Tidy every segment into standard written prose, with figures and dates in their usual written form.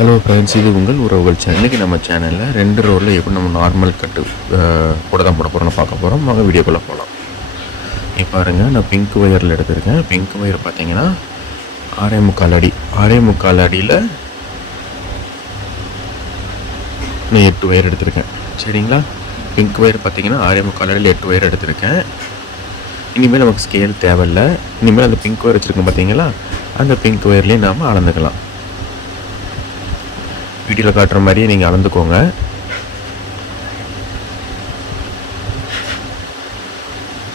Hello friends, இது உங்கள் உறவுகள் சேனல். இன்றைக்கி நம்ம சேனலில் 2 ரோவில் எப்படி நம்ம நார்மல் கட்டு கூட தான் போட போகிறோம்னு பார்க்க போகிறோம். வாங்க வீடியோக்குள்ளே போகலாம். இப்போ பாருங்கள், நான் பிங்க் ஒயரில் எடுத்திருக்கேன். பிங்க் ஒயர் பார்த்தீங்கன்னா 6.25 அடி. 6.25 அடியில் நான் 8 ஒயர் எடுத்திருக்கேன். சரிங்களா? பிங்க் ஒயர் பார்த்தீங்கன்னா 6.25 அடியில் 8 ஒயர் எடுத்திருக்கேன். இனிமேல் நமக்கு ஸ்கேல் தேவையில்லை. இனிமேல் அந்த பிங்க் ஒயர் வச்சுருக்கோம் பார்த்தீங்களா, அந்த பிங்க் ஒயர்லேயும் நாம் அளந்துக்கலாம். வீடியோவில் காட்டுற மாதிரியே நீங்கள் அளந்துக்கோங்க.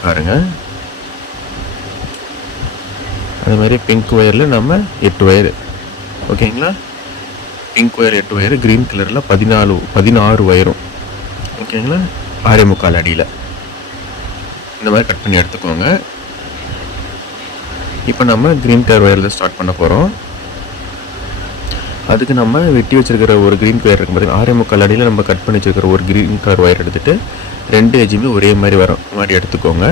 பாருங்கள், அது மாதிரி பிங்க் ஒயரில் நம்ம 8 ஒயர். ஓகேங்களா? பிங்க் ஒயர் 8 ஒயர், க்ரீன் கலரில் 16 ஒயரும். ஓகேங்களா? 6.25 அடியில் இந்த மாதிரி கட் பண்ணி எடுத்துக்கோங்க. இப்போ நம்ம க்ரீன் கலர் ஒயரில் ஸ்டார்ட் பண்ண போகிறோம். அதுக்கு நம்ம வெட்டி வச்சுருக்கிற ஒரு க்ரீன் ஒயர் இருக்கும் பார்த்தீங்கன்னா, 6.25 அடியில் நம்ம கட் பண்ணி வச்சுருக்கிற ஒரு க்ரீன் கலர் ஒயர் எடுத்துகிட்டு 2 எஜ்ஜுமே ஒரே மாதிரி வர மாதிரி எடுத்துக்கோங்க.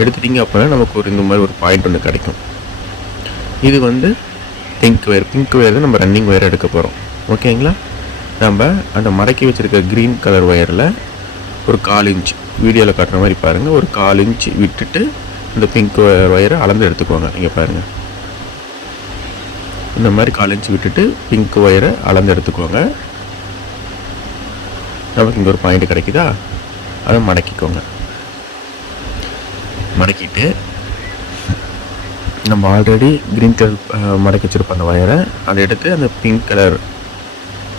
எடுத்துட்டிங்க அப்படின்னா நமக்கு இந்த மாதிரி ஒரு பாயிண்ட் ஒன்று கிடைக்கும். இது வந்து பிங்க் ஒயர். பிங்க் ஒயர் தான் நம்ம ரன்னிங் ஒயர் எடுக்க போகிறோம். ஓகேங்களா? நம்ம அந்த மடக்கி வச்சுருக்க க்ரீன் கலர் ஒயரில் ஒரு 1/4 இன்ச், வீடியோவில் காட்டுற மாதிரி பாருங்கள், ஒரு 1/4 இன்ச் விட்டுட்டு இந்த பிங்க் ஒயரை அளந்து எடுத்துக்கோங்க. இங்கே பாருங்கள், இந்த மாதிரி 1/4 இன்ச் விட்டுட்டு பிங்க் ஒயரை அளந்து எடுத்துக்கோங்க. நமக்கு இங்கே ஒரு பாயிண்ட் கிடைக்குதா, அதை மடக்கிக்கோங்க. மடக்கிட்டு நம்ம ஆல்ரெடி க்ரீன் கலர் மடக்கி வச்சுருப்போம் அந்த ஒயரை, அதை எடுத்து அந்த பிங்க் கலர்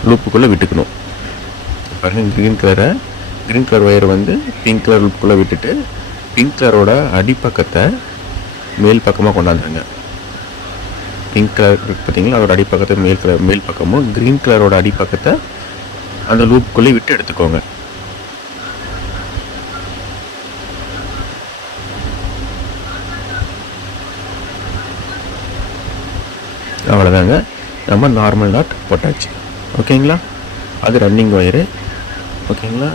லூப்புக்குள்ளே விட்டுக்கணும். பாருங்கள், க்ரீன் கலர் ஒயர் வந்து பிங்க் கலர் லூப்புக்குள்ளே விட்டுட்டு பிங்க் கலரோட அடிப்பக்கத்தை மேல் பக்கமாக கொண்டாந்துருங்க. பிங்க் கலர் இருக்குது பார்த்தீங்களா, அதோட அடிப்பக்கத்தை மேல் பக்கமும், க்ரீன் கலரோட அடிப்பக்கத்தை அந்த லூப்புக்குள்ளே விட்டு எடுத்துக்கோங்க. அவ்வளோதாங்க, நம்ம நார்மல் நாட் போட்டாச்சு. ஓகேங்களா? அது ரன்னிங் ஒயரு. ஓகேங்களா?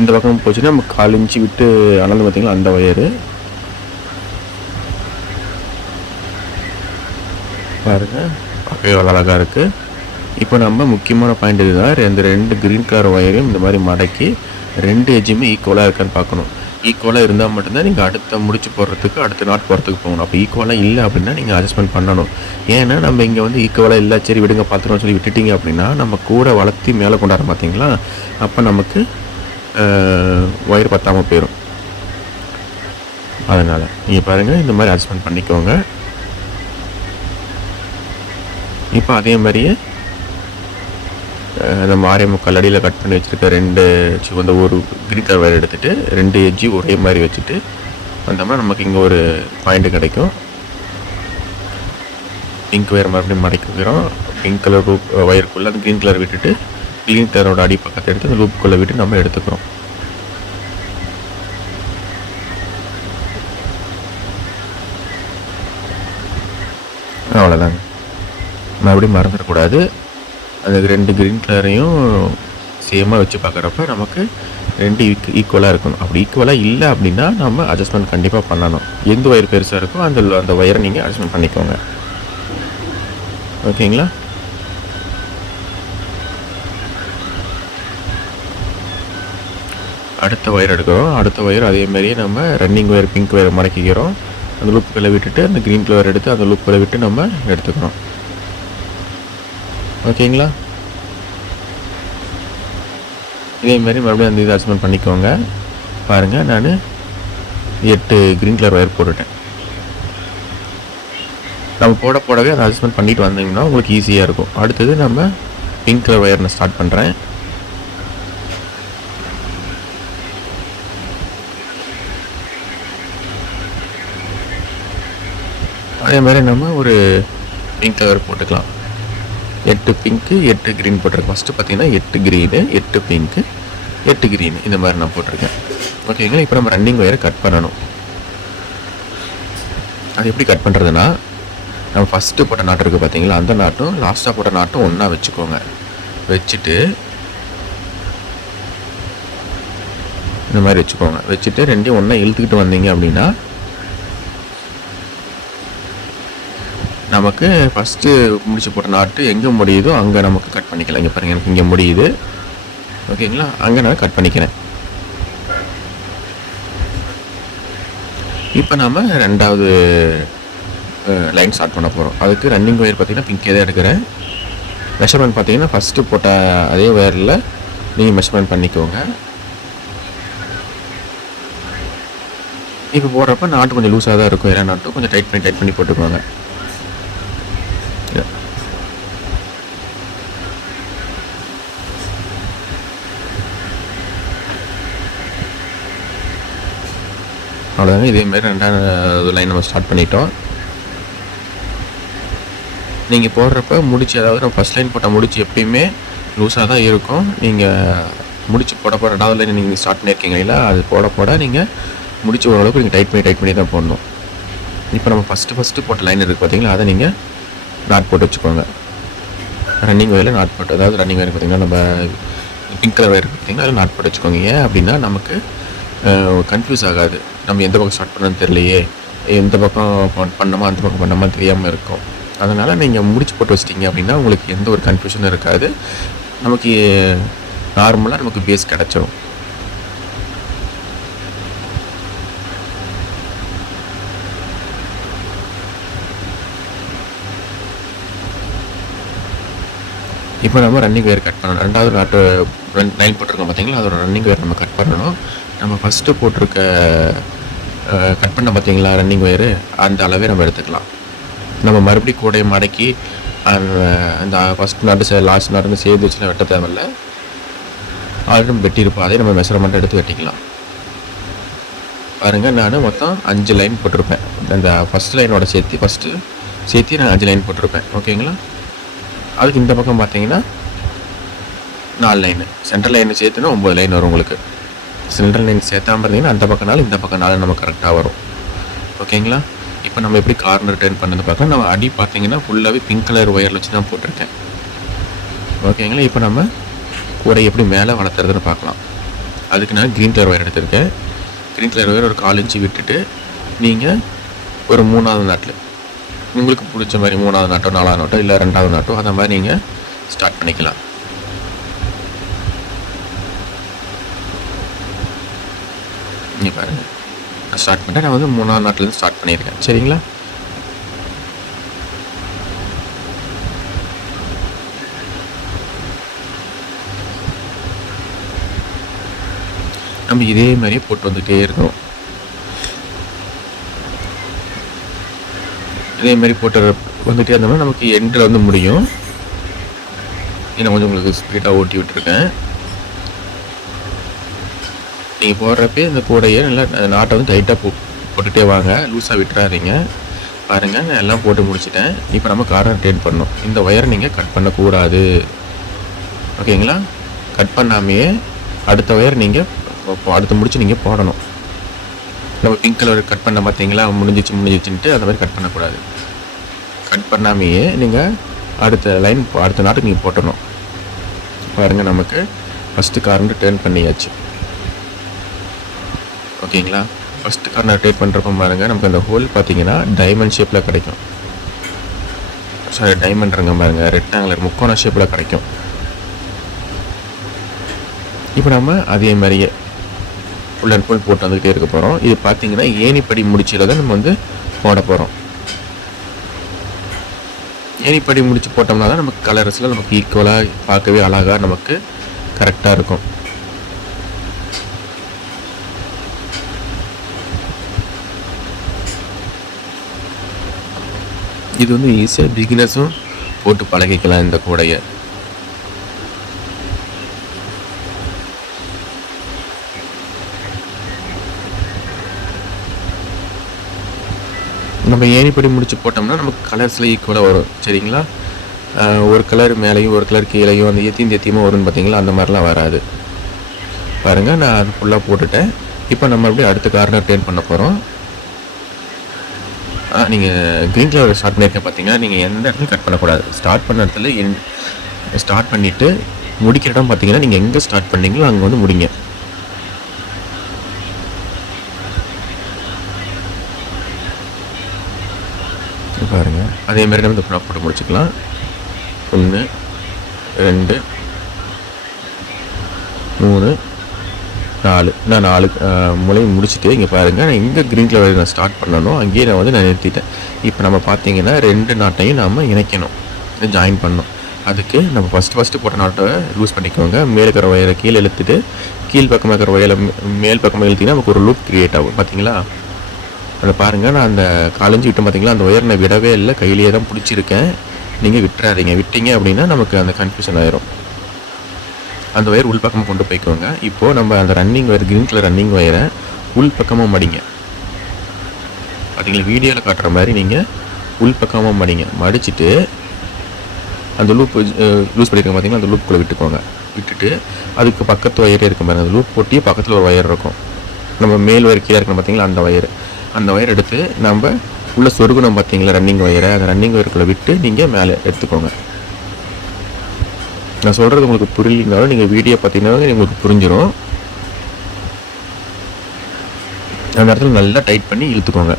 இந்த பக்கம் போச்சுன்னா நம்ம 1/4 இன்ச்சு விட்டு அளந்து பார்த்தீங்களா, அந்த ஒயரு. பாருங்கள், பார்க்கவே அவ்வளோ அழகாக இருக்குது. இப்போ நம்ம முக்கியமான பாயிண்ட் இதுதான். இந்த 2 க்ரீன் கலர் ஒயரையும் இந்த மாதிரி மடக்கி 2 எஜ்ஜுமே ஈக்குவலாக இருக்கான்னு பார்க்கணும். ஈக்குவலாக இருந்தால் மட்டும்தான் நீங்கள் அடுத்த முடிச்சு போடுறதுக்கு, அடுத்த நாட் போகிறதுக்கு போகணும். அப்போ ஈக்குவலாக இல்லை அப்படின்னா நீங்கள் அட்ஜஸ்ட்மெண்ட் பண்ணணும். ஏன்னா நம்ம இங்கே வந்து ஈக்குவலாக இல்லை, சரி விடுங்க பார்த்துருவோம் சொல்லி விட்டுட்டிங்க அப்படின்னா நம்ம கூட வளர்த்தி மேலே கொண்டாட பார்த்தீங்களா, அப்போ நமக்கு ஒயர் பத்தாமல் போயிடும். அதனால் நீங்கள் பாருங்கள், இந்த மாதிரி அட்ஜஸ்ட்மெண்ட் பண்ணிக்கோங்க. இப்போ அதே மாதிரியே நம்ம 6.25 அடியில் கட் பண்ணி வச்சுருக்க 2 சிவந்த ஒரு க்ரீன் கலர் ஒயர் எடுத்துகிட்டு 2 எஜ்ஜி ஒரே மாதிரி வச்சுட்டு வந்தோம்னா நமக்கு இங்கே ஒரு பாயிண்ட்டு கிடைக்கும். பிங்க் ஒயர் மறுபடியும் மடக்கி வைக்கிறோம். பிங்க் கலர் லூப் ஒயருக்குள்ளே அந்த க்ரீன் கலர் விட்டுட்டு க்ரீன் கலரோட அடி பக்கத்தை எடுத்து அந்த லூப்புக்குள்ளே விட்டு நம்ம எடுத்துக்கிறோம். அவ்வளோதாங்க, மறுபடியும் மறந்துடக்கூடாது. அந்த 2 க்ரீன் கலரையும் சேமாக வச்சு பார்க்குறப்ப நமக்கு 2 ஈக்குவலாக இருக்கணும். அப்படி ஈக்குவலாக இல்லை அப்படின்னா நம்ம அட்ஜஸ்ட்மெண்ட் கண்டிப்பாக பண்ணணும். எந்த ஒயர் பெருசாக இருக்கோ அந்த ஒயரை நீங்கள் அட்ஜஸ்ட்மெண்ட் பண்ணிக்கோங்க. ஓகேங்களா? அடுத்த ஒயர் எடுக்கிறோம். அடுத்த ஒயர் அதேமாதிரியே நம்ம ரன்னிங் ஒயர் பிங்க் ஒயரை மடக்கிக்கிறோம். அந்த லூப்புகளை விட்டுட்டு அந்த க்ரீன் கலர் எடுத்து அந்த லூப்புகளை விட்டு நம்ம எடுத்துக்கிறோம். ஓகேங்களா? இதேமாரி மறுபடியும் அந்த அட்ஜஸ்ட்மெண்ட் பண்ணிக்கோங்க. பாருங்கள், நான் 8 க்ரீன் கலர் ஒயர் போட்டுட்டேன். நம்ம போடவே அதை அட்ஜஸ்ட்மெண்ட் பண்ணிட்டு வந்தீங்கன்னா உங்களுக்கு ஈஸியாக இருக்கும். அடுத்தது நம்ம பிங்க் கலர் ஒயர் நான் ஸ்டார்ட் பண்ணுறேன். அதே மாதிரி நம்ம ஒரு பிங்க் கலர் போட்டுக்கலாம். 8 பிங்க்கு 8 க்ரீன் போட்டிருக்கேன். ஃபஸ்ட்டு பார்த்தீங்கன்னா 8 க்ரீனு 8 பிங்க்கு 8 க்ரீனு இந்த மாதிரி நான் போட்டிருக்கேன். ஓகேங்களா? இப்போ நம்ம ரன்னிங் ஒயரை கட் பண்ணணும். அது எப்படி கட் பண்ணுறதுன்னா, நம்ம ஃபஸ்ட்டு போட்ட நாட்டு இருக்குது பார்த்தீங்களா, அந்த நாட்டும் லாஸ்ட்டாக போட்ட நாட்டும் ஒன்றா வச்சுக்கோங்க. வச்சுட்டு இந்த மாதிரி வச்சுக்கோங்க. வச்சுட்டு 2யும் ஒன்றா இழுத்துக்கிட்டு வந்தீங்க அப்படின்னா நமக்கு ஃபஸ்ட்டு முடிச்சு போட்ட நாட்டு எங்கே முடியுதோ அங்கே நமக்கு கட் பண்ணிக்கலாம். இங்கே பாருங்கள், எனக்கு இங்கே முடியுது. ஓகேங்களா, அங்கே நான் கட் பண்ணிக்கிறேன். இப்போ நாம் ரெண்டாவது லைன் ஸ்டார்ட் பண்ண போகிறோம். அதுக்கு ரன்னிங் ஒயர் பார்த்திங்கன்னா பிங்கே தான் எடுக்கிறேன். மெஷர்மெண்ட் பார்த்திங்கன்னா ஃபஸ்ட்டு போட்ட அதே ஒயரில் நீங்கள் மெஷர்மெண்ட் பண்ணிக்கோங்க. இப்போ போடுறப்ப நாட்டு கொஞ்சம் லூஸாக தான் இருக்கும். எல்லா நாட்டும் கொஞ்சம் டைட் பண்ணி போட்டுக்கோங்க. அவ்வளோதாங்க. இதேமாதிரி ரெண்டாவது லைன் நம்ம ஸ்டார்ட் பண்ணிட்டோம். நீங்கள் போடுறப்ப முடிச்சு, அதாவது நம்ம ஃபஸ்ட் லைன் போட்ட முடிச்சு எப்பயுமே லூஸாக தான் இருக்கும். நீங்கள் முடிச்சு போட ரெண்டாவது லைன் நீங்கள் ஸ்டார்ட் பண்ணியிருக்கீங்க இல்லை, அது போட நீங்கள் முடிச்சு ஓரளவுக்கு நீங்கள் டைட் பண்ணி தான் போடணும். இப்போ நம்ம ஃபஸ்ட்டு போட்ட லைன் இருக்குது பார்த்தீங்களா, அதை நீங்கள் நாட் போட்டு வச்சுக்கோங்க. ரன்னிங் ஒயரில் நாட் போட்டு, அதாவது ரன்னிங் ஒயர் பார்த்திங்கன்னா நம்ம பிங்க் கலர் ஒயர் பார்த்திங்கன்னா அதில் நாட் போட்டு வச்சுக்கோங்க. ஏன் அப்படின்னா நமக்கு கன்ஃபியூஸ் ஆகாது. நம்ம எந்த பக்கம் ஸ்டார்ட் பண்ணணும்னு தெரியலையே, எந்த பக்கம் பண்ணோமா அந்த பக்கம் பண்ணோமா தெரியாமல் இருக்கும். அதனால் நீங்கள் முடிச்சு போட்டு வச்சிட்டிங்க அப்படின்னா உங்களுக்கு எந்த ஒரு கன்ஃபியூஷனும் இருக்காது. நமக்கு நார்மலாக நமக்கு பேஸ் கிடச்சிரும். இப்போ நம்ம ரன்னிங் ஒயர் கட் பண்ணணும். ரெண்டாவது நாட்டு லைன் போட்டிருக்கோம் பார்த்தீங்களா, அதோட ரன்னிங் ஒயர் நம்ம கட் பண்ணணும். நம்ம ஃபஸ்ட்டு போட்டிருக்க கட் பண்ண பார்த்தீங்களா ரன்னிங் ஒயரு, அந்த அளவே நம்ம எடுத்துக்கலாம். நம்ம மறுபடியும் கூடையை மடக்கி அந்த ஃபஸ்ட் நாட்டு லாஸ்ட் நாட்டு சேர்த்து வச்சுலாம் வெட்ட தேவையில்லை. ஆல்ரெடி நம்ம வெட்டியிருப்போம், அதை நம்ம மெஷர்மெண்ட் எடுத்து வெட்டிக்கலாம். பாருங்கள், நான் மொத்தம் 5 லைன் போட்டிருப்பேன். அந்த ஃபஸ்ட் லைனோட சேர்த்து நான் 5 லைன் போட்டிருப்பேன். ஓகேங்களா, அதுக்கு இந்த பக்கம் பார்த்தீங்கன்னா 4 லைனு, சென்ட்ரல் லைனை சேர்த்துனா 9 லைன் வரும் உங்களுக்கு. சென்ட்ரல் லைன் சேர்த்தாமல் பார்த்தீங்கன்னா அந்த பக்கம் 4 இந்த பக்கம் 4 நம்ம கரெக்டாக வரும். ஓகேங்களா, இப்போ நம்ம எப்படி கார்னர் டர்ன் பண்ணது பார்க்கலாம். நம்ம அடி பார்த்தீங்கன்னா ஃபுல்லாகவே பிங்க் கலர் ஒயரில் வச்சு தான் போட்டிருக்கேன். ஓகேங்களா, இப்போ நம்ம கூடை எப்படி மேலே வளர்த்துறதுன்னு பார்க்கலாம். அதுக்கு நான் க்ரீன் கலர் ஒயர் எடுத்திருக்கேன். க்ரீன் கலர் ஒயர் ஒரு 4 இன்ச்சு விட்டுட்டு நீங்கள் ஒரு 3வது நாட்டில் உங்களுக்கு பிடிச்ச மாதிரி 3வது நாட்டோ 4வது நாட்டோ இல்லை 2வது நாட்டோ அந்த மாதிரி நீங்கள் ஸ்டார்ட் பண்ணிக்கலாம். நீங்கள் பாருங்கள், நான் ஸ்டார்ட் பண்ணிட்டேன். நான் வந்து 3வது நாட்டிலேருந்து ஸ்டார்ட் பண்ணியிருக்கேன். சரிங்களா, நம்ம இதே மாதிரியே போட்டு வந்துகிட்டே இருக்கணும். இதே மாதிரி போட்டு வந்துகிட்டே இருந்தோம்னா நமக்கு எண்டில் வந்து முடியும். நான் கொஞ்சம் உங்களுக்கு ஸ்பீடாக ஓட்டி விட்டுருக்கேன். நீங்கள் போடுறப்பே இந்த கூடையை நல்லா நாட்டை வந்து டைட்டாக போட்டுகிட்டே வாங்க, லூஸாக விட்டுறாதீங்க. பாருங்கள், நான் எல்லாம் போட்டு முடிச்சிட்டேன். இப்போ நம்ம கார்னர் டர்ன் பண்ணணும். இந்த ஒயரை நீங்கள் கட் பண்ணக்கூடாது. ஓகேங்களா, கட் பண்ணாமையே அடுத்த ஒயர் நீங்கள் அடுத்து முடிச்சு நீங்கள் போடணும். நம்ம பிங்க் கலர் கட் பண்ண பார்த்தீங்களா, முடிஞ்சிச்சுன்ட்டு அந்த மாதிரி கட் பண்ணக்கூடாது. கட் பண்ணாமையே நீங்கள் அடுத்த நாட்டுக்கு நீங்கள் போட்டணும். பாருங்கள், நமக்கு ஃபஸ்ட்டு கார்னர் டர்ன் பண்ணியாச்சு. ஓகேங்களா, ஃபஸ்ட்டு கார்னர் டர்ன் பண்ணுறப்ப பாருங்கள், நமக்கு அந்த ஹோல் பார்த்தீங்கன்னா டைமண்ட் ஷேப்பில் கிடைக்கும். டைமண்ட்ருங்க பாருங்கள், ரெக்டாங்குலர் முக்கோண ஷேப்பில் கிடைக்கும். இப்போ நம்ம அதே மாதிரியே ஃபுல் அண்ட் ஃபுல் போட்டு வந்துக்கிட்டே இருக்க போகிறோம். இது பார்த்தீங்கன்னா ஏணிப்படி முடிச்சில் தான் நம்ம வந்து போட போகிறோம். ஏணிப்படி முடிச்சு போட்டோம்னா தான் நமக்கு கலர்ஸில் நமக்கு ஈக்குவலாக பார்க்கவே அழகாக நமக்கு கரெக்டாக இருக்கும். இது வந்து ஈஸியாக பிகினர்ஸும் போட்டு பழகிக்கலாம் இந்த கூடையை. நம்ம ஏணிப்படி முடிச்சு போட்டோம்னா நமக்கு கலர்ஸில் ஈக்குவலாக வரும். சரிங்களா, ஒரு கலர் மேலேயும் ஒரு கலர் கீழேயும் அந்த ஏத்தியமாக வரும்னு பார்த்தீங்களா, அந்த மாதிரிலாம் வராது. பாருங்கள், நான் அது ஃபுல்லாக போட்டுட்டேன். இப்போ நம்ம அப்படியே அடுத்த கார்னர் டர்ன் பண்ண போகிறோம். நீங்கள் க்ரீன் கலர் ஸ்டார்ட் பண்ணியிருக்கேன் பார்த்தீங்கன்னா, நீங்கள் எந்த இடத்துலையும் கட் பண்ணக்கூடாது. ஸ்டார்ட் பண்ண இடத்துல ஸ்டார்ட் பண்ணிவிட்டு முடிக்கிற இடம் பார்த்தீங்கன்னா நீங்கள் எங்கே ஸ்டார்ட் பண்ணீங்களோ அங்கே வந்து முடிங்க. பாருங்கள். அதேமாதிரி நம்ம இந்த ஃபுல்லாக போட்டு முடிச்சுக்கலாம். 1 2 3 4 நான் 4 முளையும் முடிச்சுட்டு இங்கே பாருங்கள், நான் எங்கே க்ரீன் கலர் நான் ஸ்டார்ட் பண்ணணும் அங்கேயே நான் நிறுத்திட்டேன். இப்போ நம்ம பார்த்தீங்கன்னா 2 நாட்டையும் நாம் இணைக்கணும், ஜாயின் பண்ணணும். அதுக்கு நம்ம ஃபஸ்ட்டு போட்ட நாட்டை லூஸ் பண்ணிக்கோங்க. மேலே இருக்கிற ஒயரை கீழே இழுத்துட்டு கீழ் பக்கமாக இருக்கிற ஒயரை மேல் பக்கமாக இழுத்திங்கன்னா நமக்கு ஒரு லூப் க்ரியேட் ஆகும். பார்த்தீங்களா? அதை பாருங்கள், நான் அந்த காலஞ்சி விட்டு பார்த்தீங்களா, அந்த ஒயர் நான் விடவே இல்லை, கையிலேயே தான் பிடிச்சிருக்கேன். நீங்கள் விட்டுறாதீங்க, விட்டீங்க அப்படின்னா நமக்கு அந்த கன்ஃபியூஷன் ஆயிரும். அந்த ஒயர் உள் பக்கமாக கொண்டு போய்க்கோங்க. இப்போது நம்ம அந்த running wire, green colour running ஒயரை உள் பக்கமாக மடிங்க. பார்த்தீங்களா, வீடியோவில் காட்டுற மாதிரி நீங்கள் உள் பக்கமாக மடிங்க. மடிச்சுட்டு அந்த லூப் லூஸ் பண்ணியிருக்க பார்த்தீங்கன்னா, அந்த லூப்புக்குள்ளே விட்டுக்கோங்க. விட்டுட்டு அதுக்கு பக்கத்து ஒயரே இருக்கும் பாருங்கள், அந்த லூப் போட்டியே பக்கத்தில் ஒரு ஒயர் இருக்கும். நம்ம மேல் ஒயர் கீழே இருக்கணும் பார்த்தீங்களா, அந்த ஒயர் எடுத்து நம்ம உள்ளே சொருகணும் பார்த்தீங்களா ரன்னிங் ஒயரை, அந்த ரன்னிங் ஒயருக்குள்ளே விட்டு நீங்கள் மேலே எடுத்துக்கோங்க. நான் சொல்கிறது உங்களுக்கு புரியலனாலும் நீங்கள் வீடியோ பார்த்தீங்கன்னா உங்களுக்கு புரிஞ்சிடும். அந்த இடத்துல நல்லா டைட் பண்ணி இழுத்துக்கோங்க.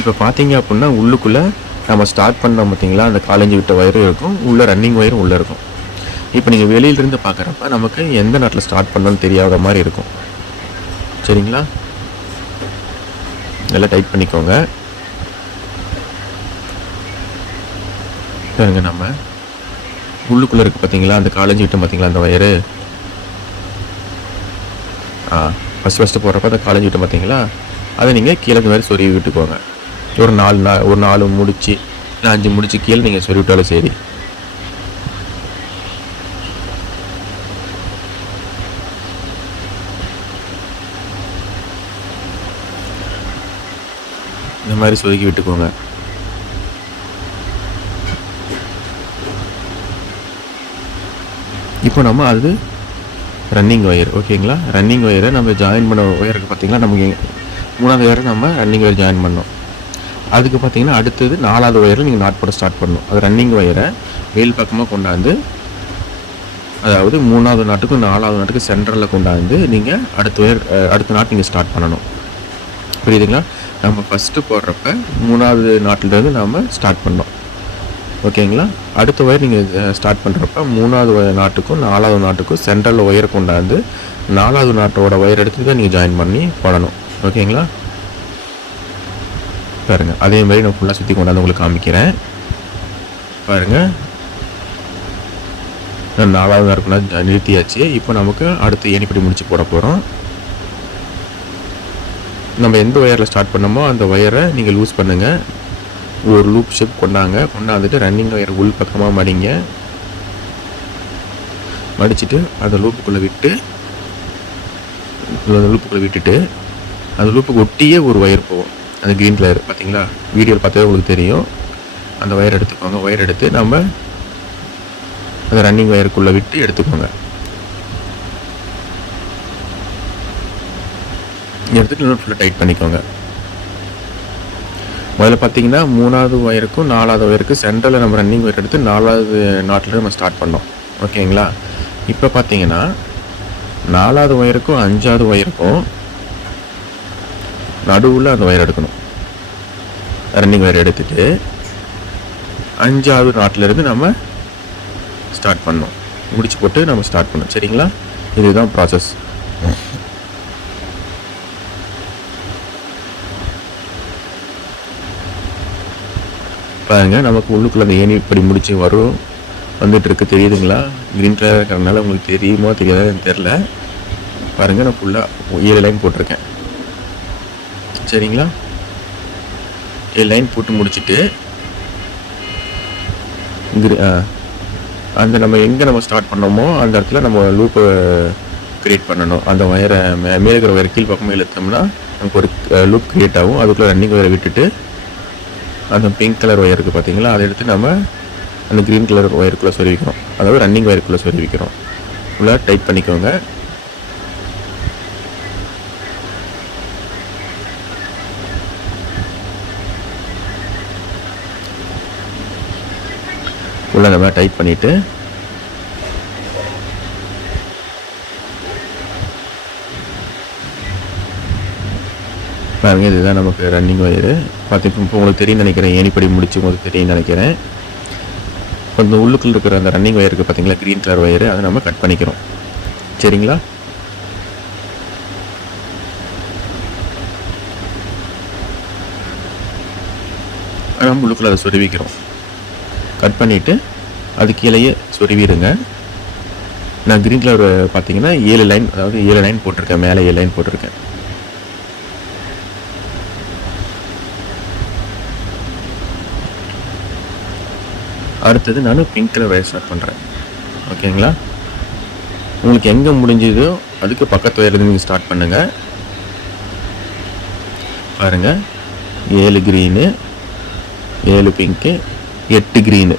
இப்போ பார்த்தீங்க அப்படின்னா உள்ளுக்குள்ளே நம்ம ஸ்டார்ட் பண்ணோம் பார்த்தீங்களா, அந்த காலேஜ் விட்ட ஒயரும் இருக்கும், உள்ளே ரன்னிங் ஒயரும் உள்ளே இருக்கும். இப்போ நீங்கள் வெளியிலிருந்து பார்க்குறப்ப நமக்கு எந்த நாட்டில் ஸ்டார்ட் பண்ணணும்னு தெரியாத மாதிரி இருக்கும். சரிங்களா? நல்லா டைட் பண்ணிக்கோங்க. பாருங்க, நம்ம உள்ளுக்குள்ளே இருக்குது பார்த்தீங்களா, அந்த காலேஜ் விட்டு பார்த்தீங்களா அந்த ஒயரு, ஃபஸ்ட்டு போடுறப்ப அந்த காலேஜ் விட்டு பார்த்தீங்களா, அதை நீங்கள் கீழே இந்த மாதிரி சொருவி விட்டுக்கோங்க. ஒரு 4 முடிச்சு இல்லை 5 முடிச்சு கீழே நீங்கள் சொருவி விட்டாலும் சரி. இந்த மாதிரி சொருகி விட்டுக்கோங்க. இப்போ நம்ம அது ரன்னிங் ஒயர், ஓகேங்களா? ரன்னிங் ஒயரை நம்ம ஜாயின் பண்ண ஒயருக்கு பார்த்தீங்கன்னா நமக்கு 3வது ஒயரை நம்ம ரன்னிங் ஒயர் ஜாயின் பண்ணோம். அதுக்கு பார்த்தீங்கன்னா அடுத்தது 4வது ஒயரில் நீங்கள் நாட் போட ஸ்டார்ட் பண்ணணும். அது ரன்னிங் ஒயரை மேல் பக்கமாக கொண்டாந்து, அதாவது 3வது நாட்டுக்கும் 4வது நாட்டுக்கும் சென்டரில் கொண்டாந்து நீங்கள் அடுத்த நாட் நீங்கள் ஸ்டார்ட் பண்ணணும். புரியுதுங்களா? நம்ம ஃபஸ்ட்டு போடுறப்ப 3வது நாட்டிலேருந்து நாம் ஸ்டார்ட் பண்ணோம், ஓகேங்களா? அடுத்த ஒயர் நீங்கள் ஸ்டார்ட் பண்ணுறப்ப 3வது நாட்டுக்கும் 4வது நாட்டுக்கும் சென்ட்ரலில் ஒயரை கொண்டாந்து 4வது நாட்டோட ஒயர் எடுத்து தான் நீங்கள் ஜாயின் பண்ணி போடணும், ஓகேங்களா? பாருங்கள், அதே மாதிரி நான் ஃபுல்லாக சுற்றி கொண்டாந்து உங்களுக்கு காமிக்கிறேன். பாருங்கள், நான் 4வது நாட்டுக்குன்னா நிறுத்தியாச்சு. இப்போ நமக்கு அடுத்து ஏணிப்படி முடிச்சு போட போகிறோம். நம்ம எந்த ஒயரில் ஸ்டார்ட் பண்ணோமோ அந்த ஒயரை நீங்கள் லூஸ் பண்ணுங்கள். ஒரு லூப் ஷேப் கொண்டாந்துட்டு ரன்னிங் ஒயர் உள் பக்கமாக மடிங்க. மடிச்சுட்டு அந்த லூப்புக்குள்ளே விட்டுட்டு அந்த லூப்புக்கு ஒட்டியே ஒரு ஒயர் போகும், அந்த க்ரீன் கலர் பார்த்தீங்களா, வீடியோவில் பார்த்தாவே உங்களுக்கு தெரியும். அந்த ஒயர் எடுத்துக்கோங்க. ஒயர் எடுத்து நம்ம அந்த ரன்னிங் ஒயருக்குள்ளே விட்டு எடுத்துக்கோங்க. எடுத்துட்டு இன்னொரு ஃபுல்லாக டைட் பண்ணிக்கோங்க. முதல்ல பார்த்தீங்கன்னா 3வது ஒயருக்கும் 4வது ஒயருக்கும் சென்டரில் நம்ம ரன்னிங் ஒயர் எடுத்து 4வது நாட்டில் நம்ம ஸ்டார்ட் பண்ணோம், ஓகேங்களா? இப்போ பார்த்தீங்கன்னா 4வது ஒயருக்கும் 5வது ஒயருக்கும் நடுவில் அந்த ஒயர் எடுக்கணும். ரன்னிங் ஒயர் எடுத்துட்டு 5வது நாட்டிலேருந்து நம்ம ஸ்டார்ட் பண்ணோம், முடிச்சு போட்டு நம்ம ஸ்டார்ட் பண்ணோம். சரிங்களா? இதுதான் ப்ராசஸ். பாருங்கள், நமக்கு உள்ளுக்குள்ளே அந்த ஏணி இப்படி முடிச்சு வந்துட்டுருக்கு, தெரியுதுங்களா? க்ரீன் கலர் இருக்கிறதுனால உங்களுக்கு தெரியுமோ தெரியாதா எனக்கு தெரில. பாருங்கள், நான் ஃபுல்லாக 7 லைன் போட்டிருக்கேன். சரிங்களா? 7 லைன் போட்டு முடிச்சுட்டு அந்த நம்ம எங்கே நம்ம ஸ்டார்ட் பண்ணோமோ அந்த இடத்துல நம்ம லூப்பை க்ரியேட் பண்ணணும். அந்த ஒயரை மேலே இருக்கிற ஒயரை கீழ் பக்கமாக இழுத்தோம்னா நமக்கு ஒரு லூப் க்ரியேட் ஆகும். அதுக்குள்ளே ரன்னிங் ஒயரை விட்டுட்டு அந்த பிங்க் கலர் ஒயர் இருக்குது பார்த்தீங்களா, அதை எடுத்து நம்ம அந்த க்ரீன் கலர் ஒயருக்குள்ளே சொருவிக்கிறோம், அதாவது ரன்னிங் ஒயருக்குள்ளே சொருவிக்கிறோம். ஃபுல்லாக டைட் பண்ணிக்கோங்க. ஃபுல்லாக நம்ம டைட் பண்ணிவிட்டு பாருங்கள், இதுதான் நமக்கு ரன்னிங் ஒயரு. பார்த்திங்கன்னா இப்போ உங்களுக்கு தெரியும் நினைக்கிறேன், ஏணிப்படி முடிச்சு உங்களுக்கு தெரியும்னு நினைக்கிறேன். இப்போ இந்த உள்ளுக்குள்ள இருக்கிற அந்த ரன்னிங் ஒயருக்கு பார்த்தீங்களா, க்ரீன் கலர் ஒயரு, அதை நம்ம கட் பண்ணிக்கிறோம். சரிங்களா? நம்ம உள்ளுக்குள்ள அதை சொருவிக்கிறோம். கட் பண்ணிவிட்டு அது கீழேயே சொருவிடுங்க. நான் க்ரீன் கலர் பார்த்தீங்கன்னா 7 லைன், அதாவது 7 லைன் போட்டிருக்கேன். மேலே 7 லைன் போட்டிருக்கேன். அடுத்தது நான் பிங்க் கலர் ஒயர் ஸ்டார்ட் பண்ணுறேன். ஓகேங்களா? உங்களுக்கு எங்கே முடிஞ்சதோ அதுக்கு பக்கத்து ஒயர்லேருந்து நீங்கள் ஸ்டார்ட் பண்ணுங்கள். பாருங்கள், 7 க்ரீனு, 7 பிங்க்கு, 8 க்ரீனு.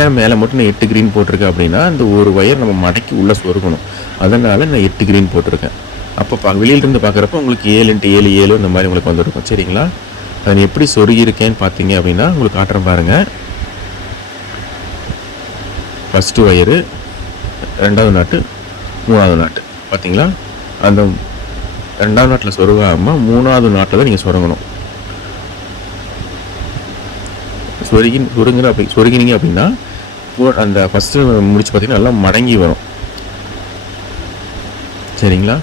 ஏன் மேலே மட்டும் நான் 8 க்ரீன் போட்டிருக்கேன் அப்படின்னா, அந்த ஒரு ஒயர் நம்ம மடக்கி உள்ளே சொருகணும். அதனால் நான் 8 க்ரீன் போட்டிருக்கேன். அப்போ வெளியிலிருந்து பார்க்குறப்ப உங்களுக்கு 7 × 7 7 இந்த மாதிரி உங்களுக்கு வந்துருக்கும். சரிங்களா? அதை எப்படி சொருகியிருக்கேன்னு பார்த்தீங்க அப்படின்னா உங்களுக்கு காட்டுறேன் பாருங்கள். ஃபஸ்ட்டு ஒயரு, 2வது நாட்டு, 3வது நாட்டு. பார்த்தீங்களா? அந்த 2வது நாட்டில் சொருகாமல் 3வது நாட்டில் தான் நீங்கள் சொருகணும். சொருகினீங்க அப்படின்னா அந்த ஃபஸ்ட்டு முடிச்சு பார்த்தீங்கன்னா நல்லா மடங்கி வரும். சரிங்களா?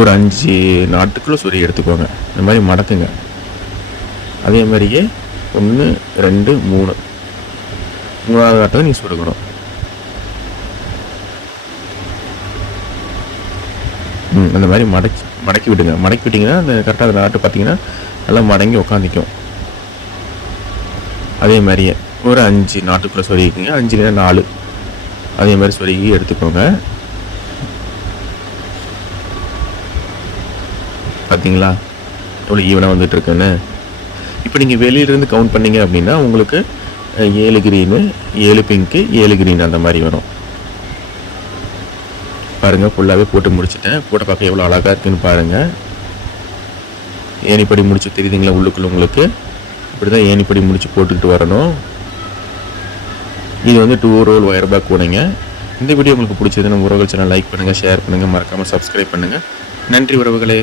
ஒரு 5 நாட்டுக்குள்ளே சொருகி எடுத்துக்கோங்க. இந்த மாதிரி மடக்குங்க. அதே மாதிரியே 1 2 3 3வது நாட்டை நீங்கள் சொருகணும். அந்த மாதிரி மடக்கி விடுங்க. மடக்கி விட்டிங்கன்னா அந்த கரெக்டாக அந்த நாட்டு பார்த்தீங்கன்னா நல்லா மடங்கி உட்காந்துக்கும். அதே மாதிரியே ஒரு 5 நாட்டுக்குள்ளே சொருகிக்குங்க. 5 இல்லைன்னா 4 அதே மாதிரி சொருகி எடுத்துக்கோங்க. பார்த்தீங்களா எவ்வளோ ஈவனாக வந்துட்டுருக்குன்னு. இப்போ நீங்கள் வெளியிலேருந்து கவுண்ட் பண்ணிங்க அப்படின்னா உங்களுக்கு 7 க்ரீனு, 7 பிங்க்கு, 7 க்ரீன் அந்த மாதிரி வரும். பாருங்கள், ஃபுல்லாகவே போட்டு முடிச்சுட்டேன். போட்டு பார்க்க எவ்வளோ அழகாக இருக்குன்னு பாருங்கள். ஏணிப்படி முடிச்சு தெரியுதுங்களா உள்ளுக்குள்ள உங்களுக்கு? இப்படி தான் ஏணிப்படி முடிச்சு போட்டுக்கிட்டு வரணும். இது வந்து 2 ரோல் ஒயர் பேக் கூடைங்க. இந்த வீடியோ உங்களுக்கு பிடிச்சது நம்ம உறவுகள் சேனல் லைக் பண்ணுங்கள், ஷேர் பண்ணுங்கள், மறக்காமல் சப்ஸ்கிரைப் பண்ணுங்கள். நன்றி உறவுகளே.